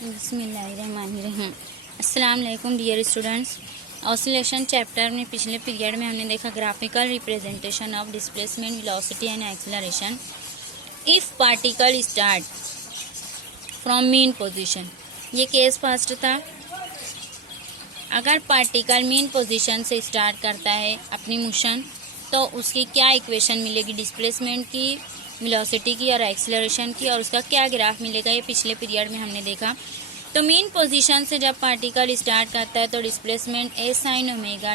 बिस्मिल्लाहिर्रहमानिर्रहीम। अस्सलाम वालेकुम डियर स्टूडेंट्स। ऑसिलेशन चैप्टर में पिछले पीरियड में हमने देखा graphical representation of displacement, velocity and acceleration if particle start from mean position. ये केस फर्स्ट था। अगर पार्टिकल मीन पोजीशन से स्टार्ट करता है अपनी मोशन तो उसकी क्या इक्वेशन मिलेगी डिस्प्लेसमेंट की, वेलोसिटी की और एक्सेलरेशन की, और उसका क्या ग्राफ मिलेगा, ये पिछले पीरियड में हमने देखा। तो मीन पोजीशन से जब पार्टिकल स्टार्ट करता है तो displacement a sine omega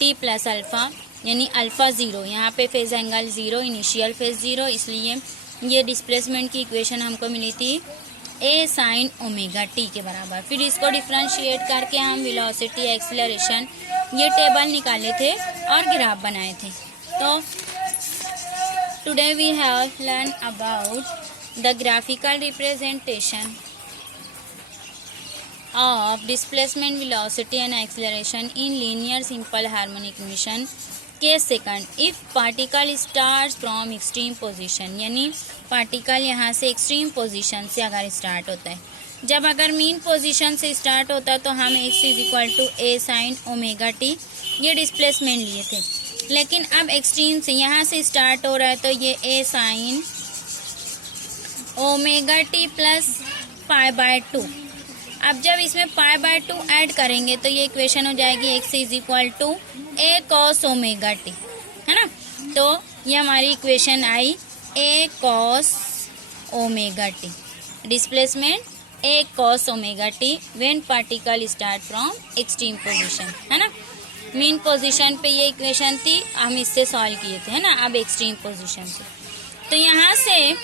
t plus alpha, यानी अल्फ़ा ज़ीरो, यहाँ पे phase angle zero, initial phase zero, इसलिए ये डिस्प्लेसमेंट की इक्वेशन हमको मिली थी ए साइन ओमेगा टी के बराबर। फिर इसको डिफ्रेंशिएट करके हम वेलोसिटी, एक्सेलरेशन ये टेबल निकाले थे और ग्राफ बनाए थे। तो today we have learn about the graphical representation of displacement, velocity and acceleration in linear simple harmonic motion। Case second, if particle start from extreme position, यानी पार्टिकल यहाँ से एक्सट्रीम पोजीशन से अगर स्टार्ट होता है, जब अगर मीन पोजीशन से स्टार्ट होता है तो हम x is equal to A sine omega T ये डिस्प्लेसमेंट लिए थे। लेकिन अब एक्सट्रीम से यहाँ से स्टार्ट हो रहा है तो ये a sine omega t plus pi by two. अब जब इसमें पाई बाय टू ऐड करेंगे तो ये इक्वेशन हो जाएगी x is equal to A cos omega T, है ना। तो ये हमारी इक्वेशन आई A cos omega T, displacement A cos omega T when particle start from extreme position, है ना। मीन पोजीशन पे ये इक्वेशन थी, हम इससे सॉल्व किए थे, है ना। अब एक्सट्रीम पोजीशन से तो यहाँ से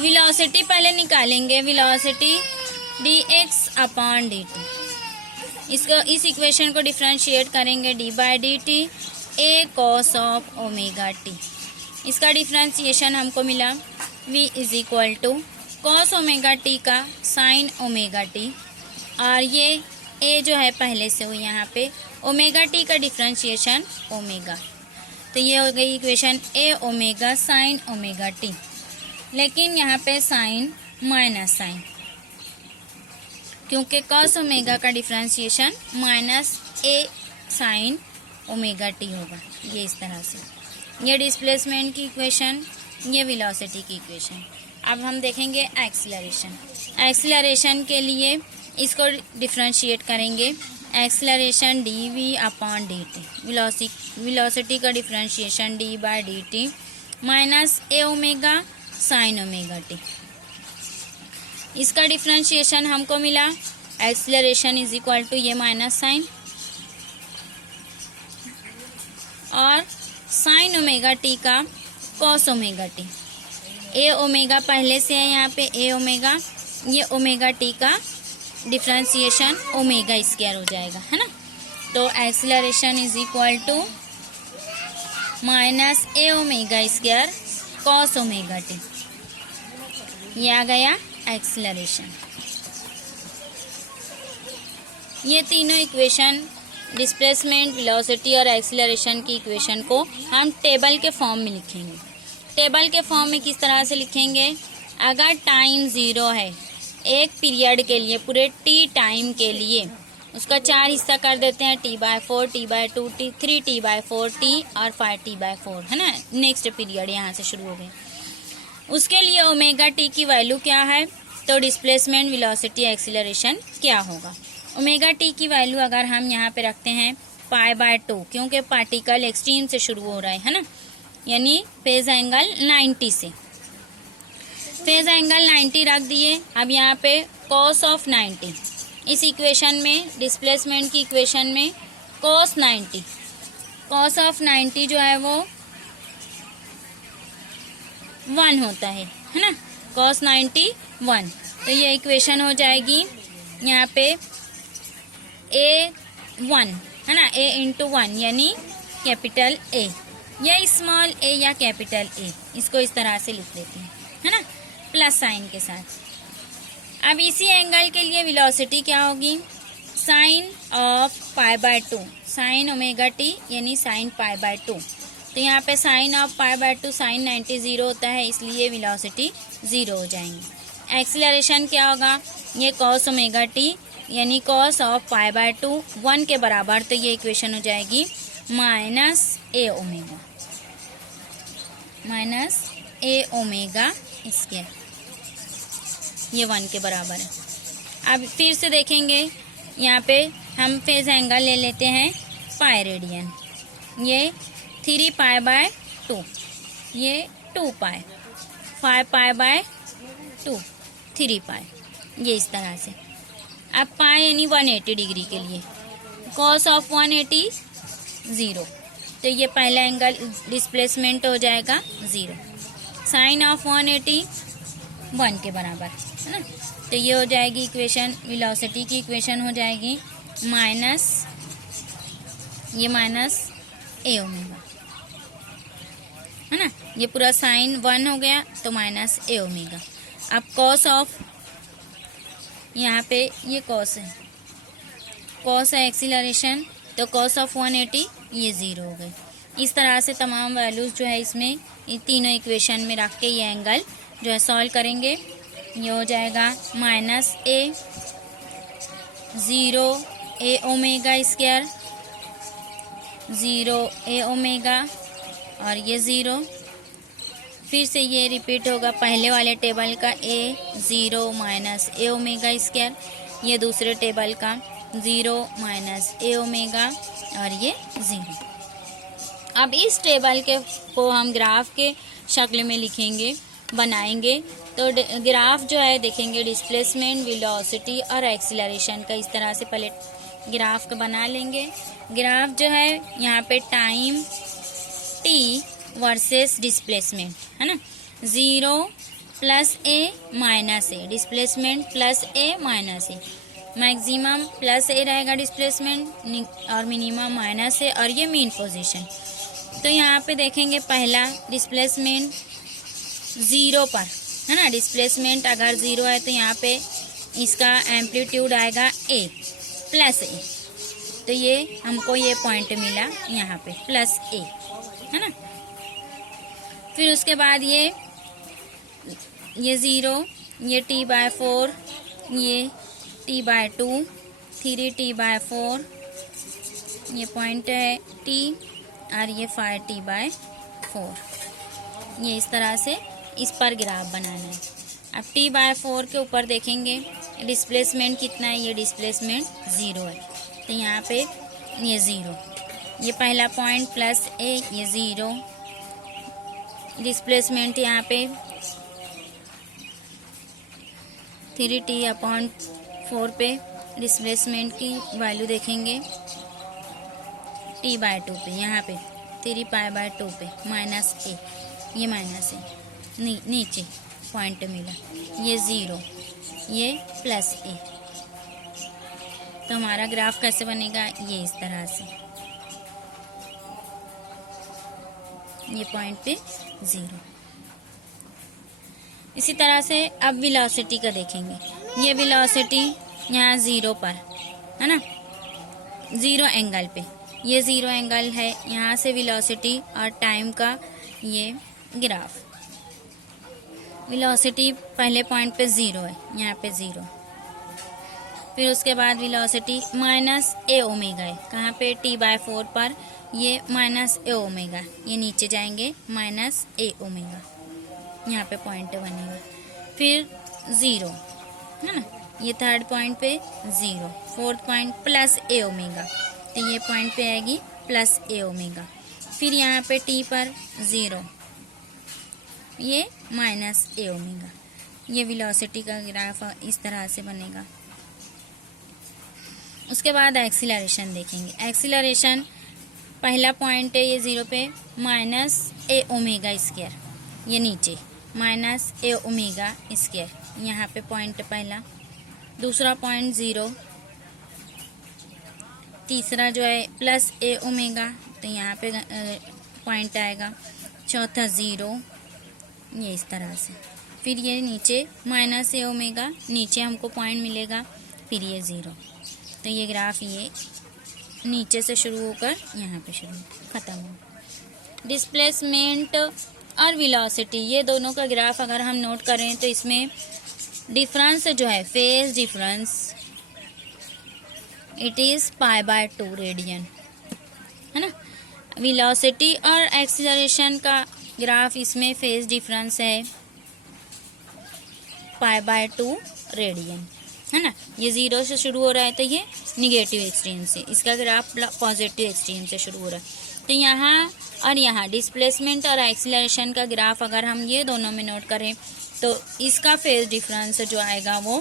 वेलोसिटी पहले निकालेंगे, वेलोसिटी dx अपॉन dt। इसको इस इक्वेशन को डिफ्रेंशिएट करेंगे d by D T A cos of omega T. इसका डिफ्रेंशिएशन हमको मिला v is equal to cos omega T का साइन ओमेगा टी, और ये a जो है पहले से हुई यहाँ पे, ओमेगा टी का डिफ्रेंशिएशन ओमेगा, तो ये हो गई equation a omega sine omega T. लेकिन यहाँ पे साइन माइनस साइन, क्योंकि कॉस ओमेगा का डिफ्रेंशिएशन माइनस ए साइन ओमेगा टी होगा। ये इस तरह से, ये डिस्प्लेसमेंट की इक्वेशन, ये वेलोसिटी की इक्वेशन। अब हम देखेंगे एक्सेलरेशन। एक्सेलरेशन के लिए इसको डिफ्रेंशिएट करेंगे, acceleration d v upon d t, velocity का differentiation d by D t minus a omega sine omega T. इसका डिफ्रेंशिएशन हमको मिला एक्सेलरेशन इज इक्वल टू ये माइनस साइन और साइन ओमेगा टी का cos omega t. A omega पहले से है यहाँ पे ए ओमेगा, ये ओमेगा टी का डिफ्रेंशिएशन ओमेगा स्क्वायर हो जाएगा, है ना। तो acceleration is equal to minus a omega square cos omega T, ये आ गया एक्सेलरेशन। ये तीनों इक्वेशन डिस्प्लेसमेंट, वेलोसिटी और एक्सेलरेशन की इक्वेशन को हम टेबल के फॉर्म में लिखेंगे। टेबल के फॉर्म में किस तरह से लिखेंगे, अगर टाइम ज़ीरो है एक पीरियड के लिए, पूरे टी टाइम के लिए, उसका 4 हिस्सा कर देते हैं, T by 4, T by 2, T 3, T by 4, T और 5 टी बाय 4, है ना। नेक्स्ट पीरियड यहाँ से शुरू हो गए। उसके लिए ओमेगा टी की वैल्यू क्या है, तो डिस्प्लेसमेंट, वेलोसिटी, एक्सेलरेशन क्या होगा। ओमेगा टी की वैल्यू अगर हम यहाँ पे रखते हैं पाई बाय 2, क्योंकि पार्टिकल एक्सट्रीम से शुरू हो रहा है ना, यानी फेज एंगल 90 से, फेज एंगल 90 रख दिए। अब यहाँ पे कॉस ऑफ 90, इस इक्वेशन में, डिस्प्लेसमेंट की इक्वेशन में कॉस 90, कॉस ऑफ 90 जो है वो 1 होता है ना, कॉस 90 1। तो ये इक्वेशन हो जाएगी यहाँ पे ए 1, है ना, ए इंटू 1 यानी कैपिटल ए, या स्मॉल ए या कैपिटल ए, इसको इस तरह से लिख लेते हैं, है ना, प्लस साइन के साथ। अब इसी एंगल के लिए वेलोसिटी क्या होगी, sine of pi by 2, sine omega T यानी साइन पाई बाय 2। तो यहाँ पे sine of pi by 2 sine 90 zero होता है, इसलिए वेलोसिटी ज़ीरो हो जाएंगी, एक्सीलरेशन क्या होगा, ये cos ओमेगा टी यानी cos ऑफ पाई बाय 2 1 के बराबर, तो ये इक्वेशन हो जाएगी माइनस ए ओमेगा स्क्वायर, ये 1 के बराबर है। अब फिर से देखेंगे, यहाँ पे हम फेज एंगल ले लेते हैं पाई रेडियन, ये 3 पाई बाय 2, ये 2 पाई, 5 पाई बाय 2, 3 पाई, ये इस तरह से। अब पाई यानी 180 डिग्री के लिए cos ऑफ 180 0, तो ये पहला एंगल डिस्प्लेसमेंट हो जाएगा 0। साइन ऑफ 180 1 के बराबर है ना, तो ये हो जाएगी इक्वेशन, वेलोसिटी की इक्वेशन हो जाएगी माइनस ए ओमेगा, है ना। ये पूरा साइन 1 हो गया तो माइनस ए ओमेगा। अब कॉस ऑफ, यहाँ पे ये कॉस है, कॉस है एक्सीलरेशन, तो कॉस ऑफ 180 ये 0 हो गई। इस तरह से तमाम वैल्यूज जो है इसमें तीनों इक्वेशन में रख के ये एंगल जो है सॉल्व करेंगे। ये हो जाएगा माइनस ए 0 ए ओमेगा स्क्वायर, 0 ए ओमेगा और ये 0। फिर से ये रिपीट होगा पहले वाले टेबल का ए 0 माइनस ए ओमेगा स्क्वायर, ये दूसरे टेबल का 0 माइनस ए ओमेगा और ये 0। अब इस टेबल के को हम ग्राफ के शक्ल में लिखेंगे, बनाएंगे। तो ग्राफ जो है देखेंगे डिस्प्लेसमेंट, वेलोसिटी और एक्सीलरेशन का। इस तरह से पहले ग्राफ का बना लेंगे। ग्राफ जो है यहाँ पे टाइम टी वर्सेस डिस्प्लेसमेंट है ना, 0 प्लस ए माइनस ए, डिस्प्लेसमेंट प्लस ए माइनस ए, मैक्सिमम प्लस ए रहेगा डिस्प्लेसमेंट और मिनिमम माइनस ए, और ये मीन पोजीशन। तो यहाँ पे देखेंगे पहला डिस्प्लेसमेंट 0 पर है ना, डिस्प्लेसमेंट अगर 0 है तो यहाँ पे इसका एम्पलीट्यूड आएगा ए प्लस ए, तो ये हमको ये पॉइंट मिला यहाँ पे प्लस ए है ना। फिर उसके बाद ये 0, ये t/4, ये t/2, 3t/4, ये पॉइंट है t और ये 5t/4। ये इस तरह से इस पर ग्राफ बनाना है। अब t/4 के ऊपर देखेंगे डिस्प्लेसमेंट कितना है, ये डिस्प्लेसमेंट 0 है, तो यहाँ पे ये 0, ये पहला पॉइंट प्लस ए, ये 0, डिस्प्लेसमेंट यहाँ पे 3t/4 पे डिस्प्लेसमेंट की वैल्यू देखेंगे t/2 पे, यहाँ पे 3π/2 पे माइनस ए, ये माइनस ए, नीचे पॉइंट मिला, ये 0, ये प्लस ए। तो हमारा ग्राफ कैसे बनेगा, ये इस तरह से, ये पॉइंट पे 0। इसी तरह से अब वेलोसिटी का देखेंगे। ये वेलोसिटी यहाँ 0 पर है ना, 0 एंगल पे, ये 0 एंगल है, यहाँ से वेलोसिटी और टाइम का ये ग्राफ। वेलोसिटी पहले पॉइंट पे 0 है, यहाँ पे 0। फिर उसके बाद वेलोसिटी माइनस ए ओमेगा है, कहाँ पे t/4 पर, ये माइनस ए ओमेगा, ये नीचे जाएंगे माइनस ए ओमेगा, यहाँ पे पॉइंट बनेगा। फिर 0 है ना, ये थर्ड पॉइंट पे 0, फोर्थ पॉइंट प्लस ए ओमेगा, तो ये पॉइंट पे आएगी प्लस ए ओमेगा। फिर यहाँ पे t पर 0, ये माइनस ए ओमेगा। ये वेलोसिटी का ग्राफ इस तरह से बनेगा। उसके बाद एक्सीलरेशन देखेंगे। एक्सीलरेशन पहला पॉइंट है ये 0 पे, माइनस ए ओमेगा स्क्वायर, ये नीचे माइनस ए ओमेगा स्क्वायर, यहाँ पे पॉइंट पहला। दूसरा पॉइंट 0, तीसरा जो है प्लस ए ओमेगा, तो यहाँ पे पॉइंट आएगा। चौथा 0, ये इस तरह से। फिर ये नीचे माइनस ए ओमेगा, नीचे हमको पॉइंट मिलेगा, फिर ये 0। तो ये ग्राफ ये नीचे से शुरू होकर यहाँ पे शुरू खत्म हो। डिस्प्लेसमेंट और वेलोसिटी, ये दोनों का ग्राफ अगर हम नोट करें तो इसमें डिफरेंस जो है phase difference it is π/2 radian, है ना। वेलोसिटी और एक्सीलरेशन का ग्राफ इसमें फेज डिफरेंस है π/2 रेडियन, है ना। ये 0 से शुरू हो रहा है तो ये निगेटिव एक्सट्रीम से, इसका ग्राफ पॉजिटिव एक्सट्रीम से शुरू हो रहा है। तो यहाँ और यहाँ डिस्प्लेसमेंट और एक्सीलरेशन का ग्राफ अगर हम ये दोनों में नोट करें तो इसका फेज डिफरेंस जो आएगा वो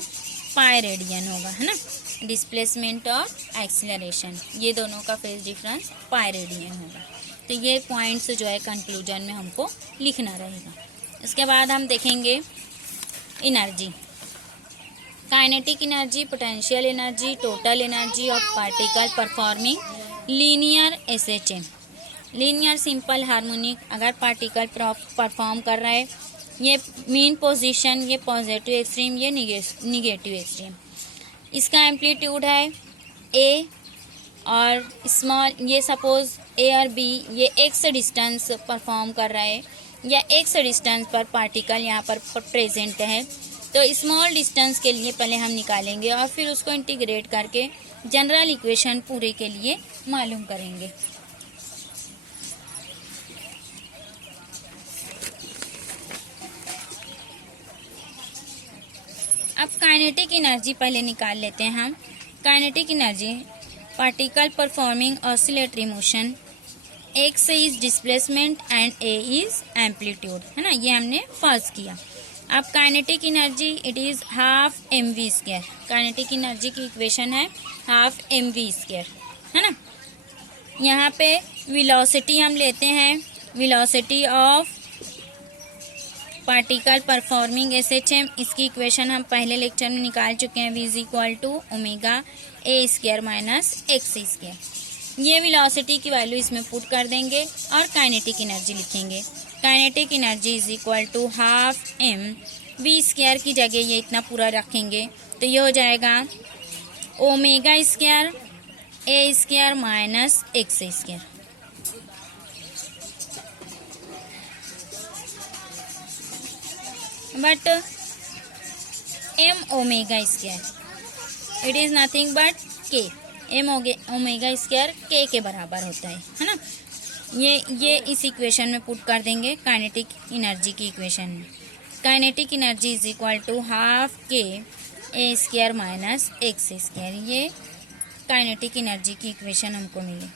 पाई रेडियन होगा, है ना। डिस्प्लेसमेंट और एक्सीलरेशन ये दोनों का फेज डिफरेंस पाई रेडियन होगा। तो ये पॉइंट्स जो है कंक्लूजन में हमको लिखना रहेगा। इसके बाद हम देखेंगे energy, kinetic energy, potential energy, total energy of particle performing linear SHM, linear simple harmonic अगर पार्टिकल परफॉर्म कर रहा है, ये मीन पोजीशन, ये पॉजिटिव एक्सट्रीम, ये निगेटिव एक्सट्रीम। इसका एम्पलीट्यूड है ए और स्मॉल, ये सपोज ए और बी ये एक्स डिस्टेंस परफॉर्म कर रहा है या एक्स डिस्टेंस पर पार्टिकल यहाँ पर प्रेजेंट है। तो स्मॉल डिस्टेंस के लिए पहले हम निकालेंगे और फिर उसको इंटीग्रेट करके जनरल इक्वेशन पूरे के लिए मालूम करेंगे। अब काइनेटिक एनर्जी पहले निकाल लेते हैं हम। Kinetic energy particle performing oscillatory motion, X is displacement and A is amplitude, है ना, ये हमने फर्स्ट किया। अब kinetic energy it is half mv², kinetic energy की इक्वेशन है हाफ mv², है ना। यहाँ पे वेलोसिटी हम लेते हैं, velocity of particle performing SHM, इसकी इक्वेशन हम पहले लेक्चर में निकाल चुके हैं, v is equal to omega a² minus x²। ये वेलोसिटी की वैल्यू इसमें पुट कर देंगे और काइनेटिक एनर्जी लिखेंगे। Kinetic energy is equal to half m, v² की जगह ये इतना पूरा रखेंगे तो ये हो जाएगा omega a² minus x²। But m omega it is nothing but k, m omega k के बराबर होता है ना। ये इस इक्वेशन में पुट कर देंगे काइनेटिक एनर्जी की इक्वेशन में। Kinetic energy is equal to half k a² minus x², ये काइनेटिक एनर्जी की इक्वेशन हमको मिली।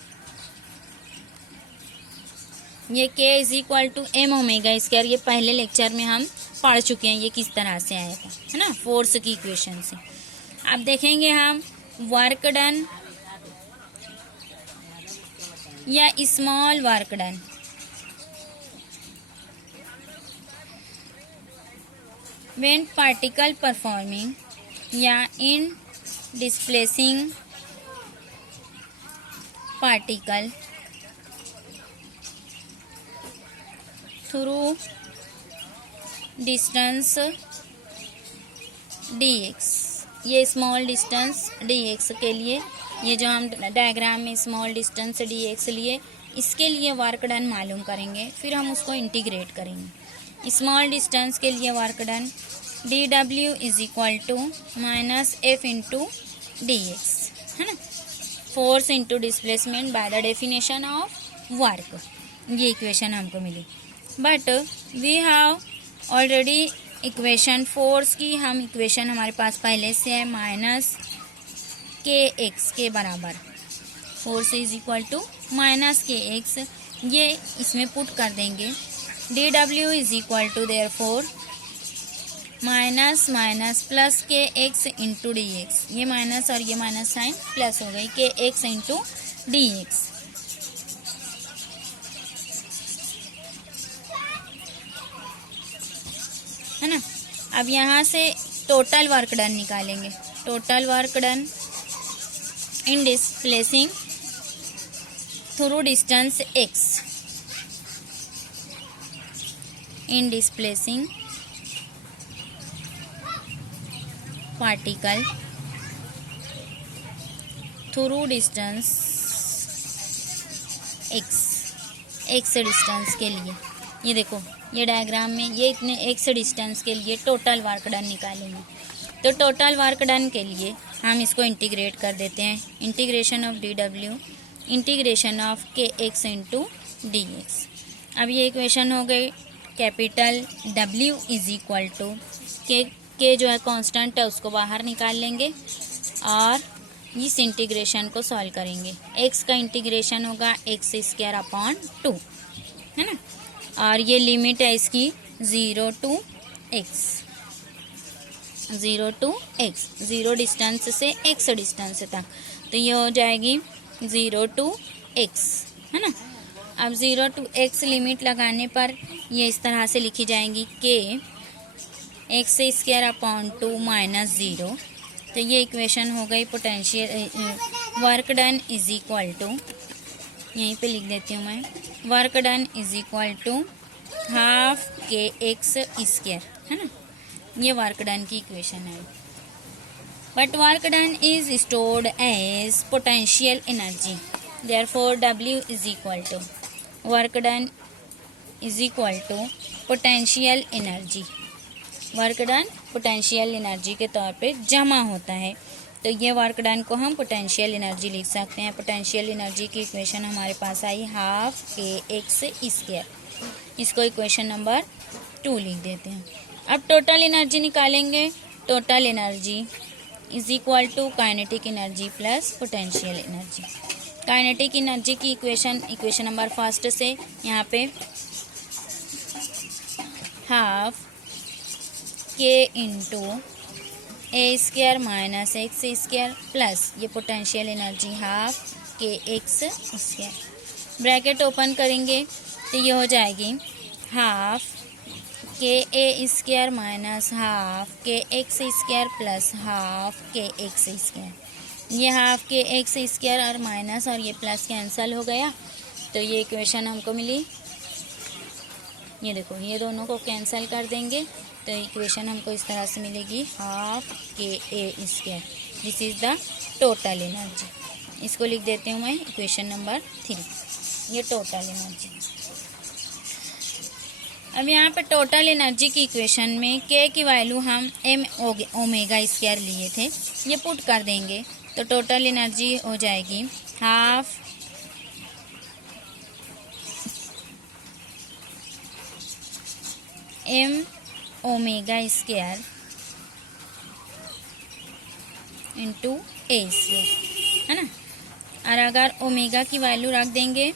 ये k is equal to m omega, ये पहले लेक्चर में हम पढ़ चुके हैं ये किस तरह से आया था, है ना, फोर्स की इक्वेशन से। अब देखेंगे हम वर्क डन या small work done. When particle performing या in displacing particle through distance dx, ये स्मॉल डिस्टेंस dx के लिए, ये जो हम डायग्राम में स्मॉल डिस्टेंस dx लिए, इसके लिए वर्क डन मालूम करेंगे, फिर हम उसको इंटीग्रेट करेंगे। स्मॉल डिस्टेंस के लिए work done dw is equal to minus f into dx, है ना, force into displacement by the definition of work, ये इक्वेशन हमको मिली। But we have already equation force की, हम इक्वेशन हमारे पास पहले से है माइनस kx के बराबर, force is equal to minus kx, ये इसमें पुट कर देंगे। dw is equal to therefore minus minus plus kx into dx, ये माइनस और ये माइनस साइन प्लस हो गई, kx इंटू dx। है ना। अब यहाँ से टोटल वर्क डन निकालेंगे। Total work done in displacing through distance x, in displacing particle through distance x distance के लिए, ये देखो ये डायग्राम में ये इतने x डिस्टेंस के लिए टोटल वर्क डन निकालेंगे। तो टोटल वर्क डन के लिए हम इसको इंटीग्रेट कर देते हैं। Integration of dw integration of kx into D X. अब ये इक्वेशन हो गई। Capital W is equal to K जो है कांस्टेंट है उसको बाहर निकाल लेंगे और इस इंटीग्रेशन को सॉल्व करेंगे। x का इंटीग्रेशन होगा x स्क्वायर अपॉन 2, है ना, और ये लिमिट है इसकी 0 to x, 0 to x, 0 distance से x डिस्टेंस तक, तो ये हो जाएगी 0 टू x, है ना। अब 0 टू x लिमिट लगाने पर ये इस तरह से लिखी जाएंगी के एक्स स्क्वायर अपॉन 2 माइनस 0। तो ये इक्वेशन हो गई potential work done is equal to, यहीं पे लिख देती हूँ मैं, work done is equal to half के एक्स स्क्वायर, है ना। ये वर्क डन की इक्वेशन है। But work done is stored as potential energy, therefore W is equal to work done is equal to potential energy. Work done potential energy के तौर पे जमा होता है, तो ये वर्क डन को हम पोटेंशियल एनर्जी लिख सकते हैं। पोटेंशियल एनर्जी की इक्वेशन हमारे पास आई हाफ के एक्स स्क्वायर, इसको इक्वेशन नंबर 2 लिख देते हैं। अब टोटल एनर्जी निकालेंगे। Total energy is equal to kinetic energy plus potential energy. Kinetic energy की इक्वेशन नंबर फर्स्ट से यहाँ पे half k into a square minus x square plus ये पोटेंशियल एनर्जी हाफ के एक्स स्क्वायर, ब्रैकेट ओपन करेंगे तो ये हो जाएगी हाफ के ए स्क्वायर माइनस हाफ के एक्स स्क्वायर प्लस हाफ के एक्स स्क्वायर। ये हाफ के एक्स स्क्वायर और माइनस और ये प्लस कैंसिल हो गया, तो ये इक्वेशन हमको मिली। ये देखो, ये दोनों को कैंसिल कर देंगे तो इक्वेशन हमको इस तरह से मिलेगी half k A square. This is the total energy. इसको लिख देती हूँ मैं इक्वेशन नंबर 3, ये टोटल एनर्जी। अब यहाँ पे टोटल एनर्जी की इक्वेशन में के की वैल्यू हम m ओमेगा स्क्वायर लिए थे, ये पुट कर देंगे तो टोटल एनर्जी हो जाएगी half m omega square into a square, है ना। और अगर ओमेगा की वैल्यू रख देंगे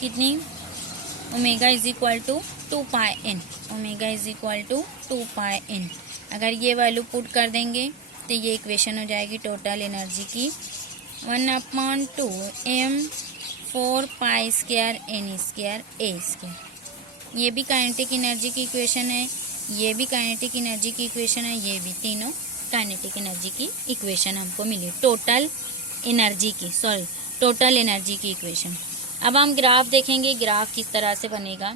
कितनी, omega is equal to 2 pi N, omega is equal to 2 pi N. अगर ये वैल्यू पुट कर देंगे तो ये इक्वेशन हो जाएगी टोटल एनर्जी की 1/2 m 4 pi square n square a square. ये भी काइनेटिक एनर्जी की इक्वेशन है, ये भी काइनेटिक एनर्जी की इक्वेशन है, ये भी, तीनों काइनेटिक एनर्जी की इक्वेशन हमको मिली। टोटल एनर्जी की इक्वेशन। अब हम ग्राफ देखेंगे, ग्राफ किस तरह से बनेगा।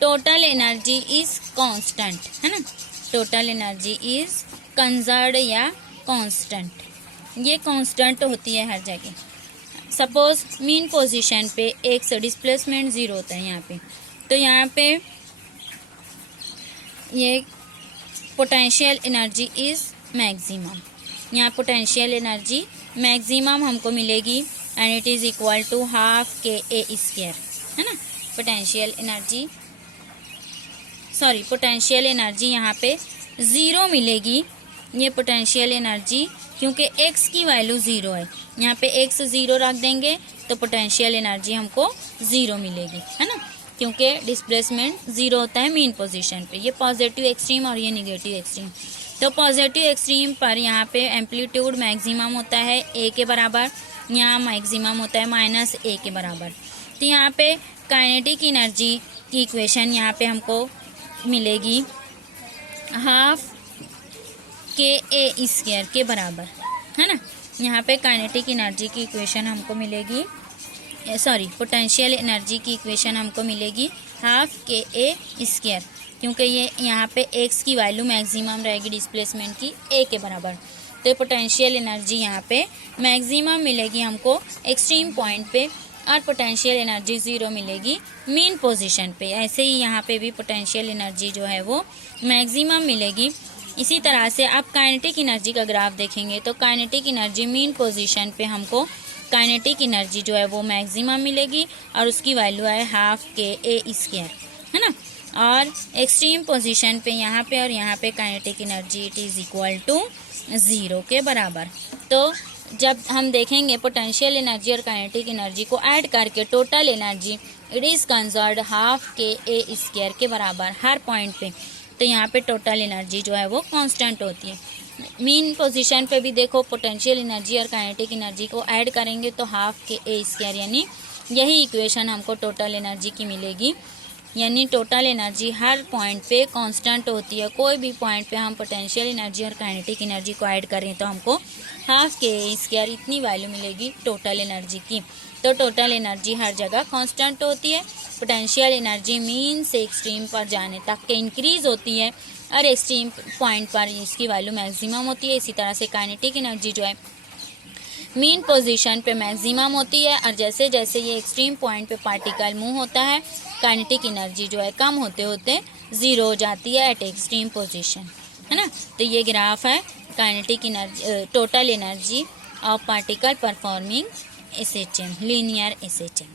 टोटल एनर्जी इज कांस्टेंट, है ना, टोटल एनर्जी इज कंजर्व्ड या कांस्टेंट, ये कांस्टेंट होती है हर जगह। सपोज मीन पोजीशन पे एक्स डिस्प्लेसमेंट 0 होता है यहाँ पे, तो यहाँ पे ये पोटेंशियल एनर्जी इज मैक्सिमम, यहाँ पोटेंशियल एनर्जी मैक्सिमम हमको मिलेगी and it is equal to half k A square, है ना। पोटेंशियल एनर्जी यहाँ पे 0 मिलेगी, ये पोटेंशियल एनर्जी क्योंकि x की वैल्यू 0 है, यहाँ पे x 0 रख देंगे तो पोटेंशियल एनर्जी हमको 0 मिलेगी, है ना, क्योंकि डिस्प्लेसमेंट 0 होता है मीन पोजीशन पे। ये पॉजिटिव एक्सट्रीम और ये निगेटिव एक्सट्रीम। तो पॉजिटिव एक्सट्रीम पर यहाँ पे एम्पलीट्यूड मैक्सिमम होता है a के बराबर, यहाँ मैक्सिमम होता है -a के बराबर। तो यहाँ पे काइनेटिक एनर्जी की इक्वेशन यहाँ पे हमको मिलेगी हाफ के ए स्क्वायर के बराबर, है ना। यहाँ पे काइनेटिक एनर्जी की इक्वेशन हमको मिलेगी, पोटेंशियल एनर्जी की इक्वेशन हमको मिलेगी हाफ के ए स्क्वायर, क्योंकि ये यहाँ पे x की वैल्यू मैक्सिमम रहेगी डिस्प्लेसमेंट की a के बराबर। तो पोटेंशियल एनर्जी यहाँ पे मैक्सिमम मिलेगी हमको एक्सट्रीम पॉइंट पे और पोटेंशियल एनर्जी 0 मिलेगी मीन पोजीशन पे। ऐसे ही यहाँ पे भी पोटेंशियल एनर्जी जो है वो मैक्सिमम मिलेगी। इसी तरह से आप काइनेटिक एनर्जी का ग्राफ देखेंगे तो काइनेटिक एनर्जी मीन पोजीशन पे हमको काइनेटिक एनर्जी जो है वो मैक्सिमम मिलेगी और उसकी वैल्यू है ½ kA², है ना। और एक्सट्रीम पोजीशन पे यहाँ पे और यहाँ पे kinetic energy it is equal to 0 के बराबर। तो जब हम देखेंगे पोटेंशियल एनर्जी और काइनेटिक एनर्जी को ऐड करके total energy it is conserved ½ kA² के बराबर हर पॉइंट पे, तो यहाँ पे टोटल एनर्जी जो है वो कांस्टेंट होती है। मीन पोजीशन पे भी देखो पोटेंशियल एनर्जी और काइनेटिक एनर्जी को ऐड करेंगे तो ½ kA², यानी यही इक्वेशन हमको टोटल एनर्जी की मिलेगी। यानी टोटल एनर्जी हर पॉइंट पे कांस्टेंट होती है। कोई भी पॉइंट पे हम पोटेंशियल एनर्जी और काइनेटिक एनर्जी को ऐड करें तो हमको ½ kA² इतनी वैल्यू मिलेगी टोटल एनर्जी की। तो टोटल एनर्जी हर जगह कांस्टेंट होती है। पोटेंशियल एनर्जी मीन से एक्सट्रीम पर जाने तक के इंक्रीज होती है और एक्सट्रीम पॉइंट पर इसकी वैल्यू मैक्सिमम होती है। इसी तरह से काइनेटिक एनर्जी जो है मीन पोजीशन पे मैक्सिमम होती है और जैसे जैसे ये एक्सट्रीम पॉइंट पे पार्टिकल मूव होता है काइनेटिक एनर्जी जो है कम होते होते 0 हो जाती है एट एक्सट्रीम पोजीशन, है ना। तो ये ग्राफ है kinetic energy total energy of particle performing SHM linear SHM।